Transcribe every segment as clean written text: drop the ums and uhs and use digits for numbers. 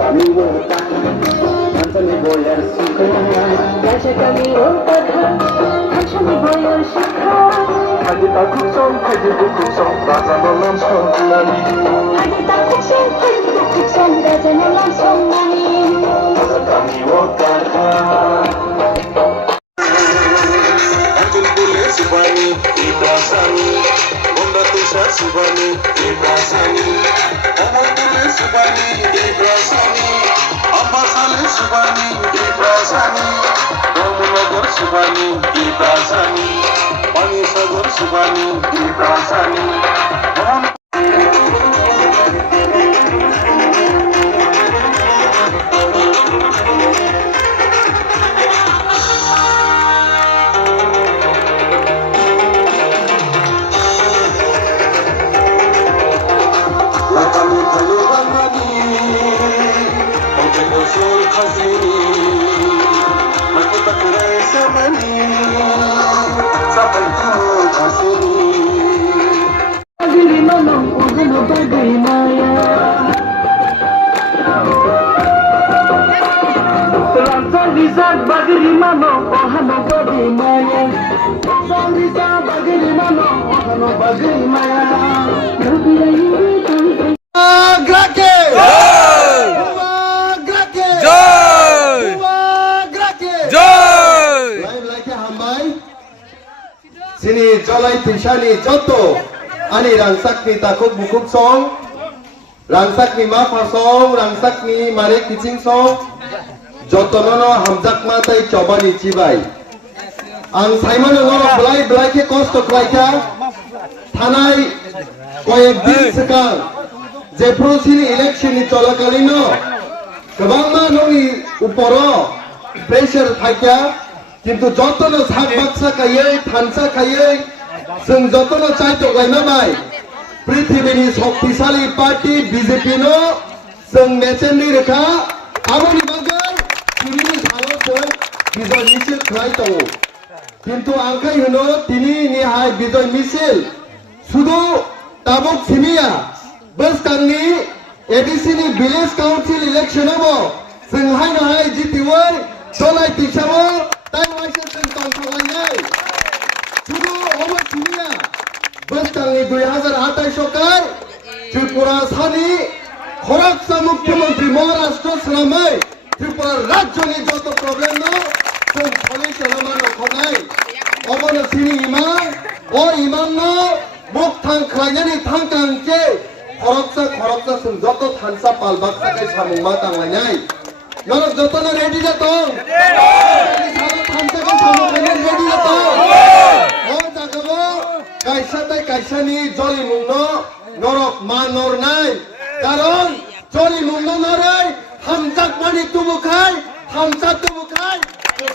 kami wota Hansami boyar sikha Yasha kami wota Hansami boyar sikha Hadita kuksong Raja nolam songlani Hadita kuksong Raja nolam songlani Hansami kami wota Anjul bule subani Ibrasani Bonda tusha subani Ibrasani Omar bule subani Ibrasani Ambasale subani Ibrasani Domunagar subani Ibrasani Manisagar subani Ibrasani Bagri mano, ohano bagri maya. Sangita bagri mano, ohano bagri maya. Grake, grake, joy, grake, joy. Live like hambai. Sini jolai tishani joto. Ani rangsak ni takuk bukuk song. Rangsak ni mafa song, rangsak ni marek kicing song. Jotonono hamjak matai cobani cibai. Ang saimano no belai ke kosto klaika. Thanai koyek din sekang. Jepro sini election ni cholakalino. Kebangma noni uporo pressure thaika. Kintu jotono sak baksa kaye, thansa kaye. Sung jotono chai to gaina bai. Prithibini shoktisali party BJP no sung mechenri rekha. Amoni bagai তিনি ভারতের বিজয় মিছিল খাই তো কিন্তু আঙ্কাই হলো তিনি নিহাই বিজয় মিছিল শুধু তাবক সিমিয়া বস কাংনি এডিসিনি ভিলেজ কাউন্সিল ইলেকশন হবো जोंहाय नाहाय जितिवै जलाय तिसाबो ताइ वाइसे जों तंथलायनाय শুধু অব সিমিয়া বস কাংনি 2028 সরকার ত্রিপুরা সানি খরকসা মুখ্যমন্ত্রী মহারাষ্ট্র শ্রমে ত্রিপুরা রাজ্যনি যত প্রবলেম ন जों সলিউশন মানো খনাই অবনো সিনি ইমান ও ইমান ন মুখ থাং খাইনানি থাং থাংকে খরকসা जों যত থানসা পালবাক থাকে সামুমা তাংলাইনাই নরক যতন রেডি যাতং সারা থানসাকে সামুখাইনাই রেডি যাতং ও জাগাবো কাইসাতাই কাইসানি জলি মুংন নরক মা নর নাই কারণ জলি মুংন নরাই হামজাক মানি তুবুখাই হামসা তুবুখাই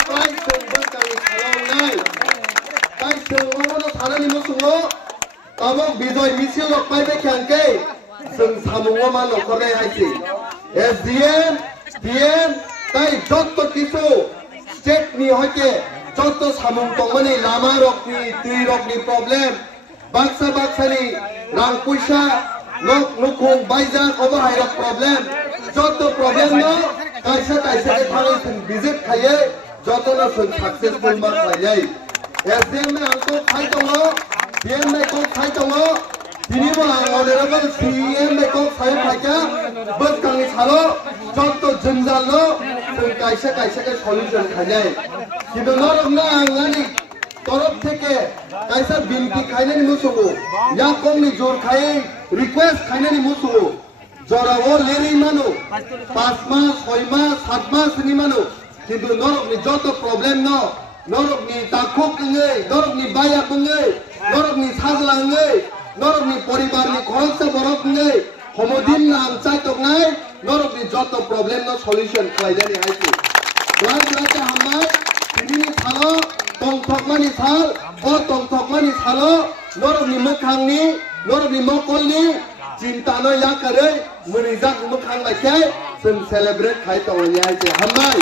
প্রায় जोंबो खालामनाय তাই जोंबो थानानि मोसुङो ताबक बिजय मिছিল पाइबे खांके जों सामुङो मा नखरनाय हाइसि एसडीएम पीएम তাই যত কিছু স্টেট নি হইতে যত সামুং দंमोन लामा रकनि दै रकनि प्रब्लेम बाक्सानि रां पैसा नक नुखुं बायजा खबर हाइरक प्रब्लेम যত प्रब्लेम न कायसा के थाने जों विजिट खायो যত न जों सक्सेसफुल मा खायनाय एसडीएम ने आंखौ खाय दङ पीएम ने को खाय दङ दिनिबो आं अनरेबल सीएम ने को खाय फायका बसकांनि सालो যত जंजाल न जों कायसा के सल्यूशन खायनाय किन्तु नरमना आंगानि तरफ থেকে কাইসা বিনতি খাইনানি মুসুগো या কমনি জোর খাই রিকোয়েস্ট খাইনানি মুসুগো জরাও লেরি মানো 5 মাস 6 মাস 7 মাস নি মানো কিন্তু নরকনি যত প্রবলেম ন নরকনি তাখক নগে নরকনি বায়া নগে নরকনি সাজলা নগে নরকনি পরিবারনি খরচা বরক নগে হমদিন নাম চাইতকনাই নরকনি যত প্রবলেম ন সলিউশন খাইদানি হাইছি গ্লাতে হামাই দিনি সালো tongthokmani sal o tongthokmani salo norokni mokhangni norokni mokolni cinta no yakarei murijak mokhang laike जों celebrate khai tongani haise hamai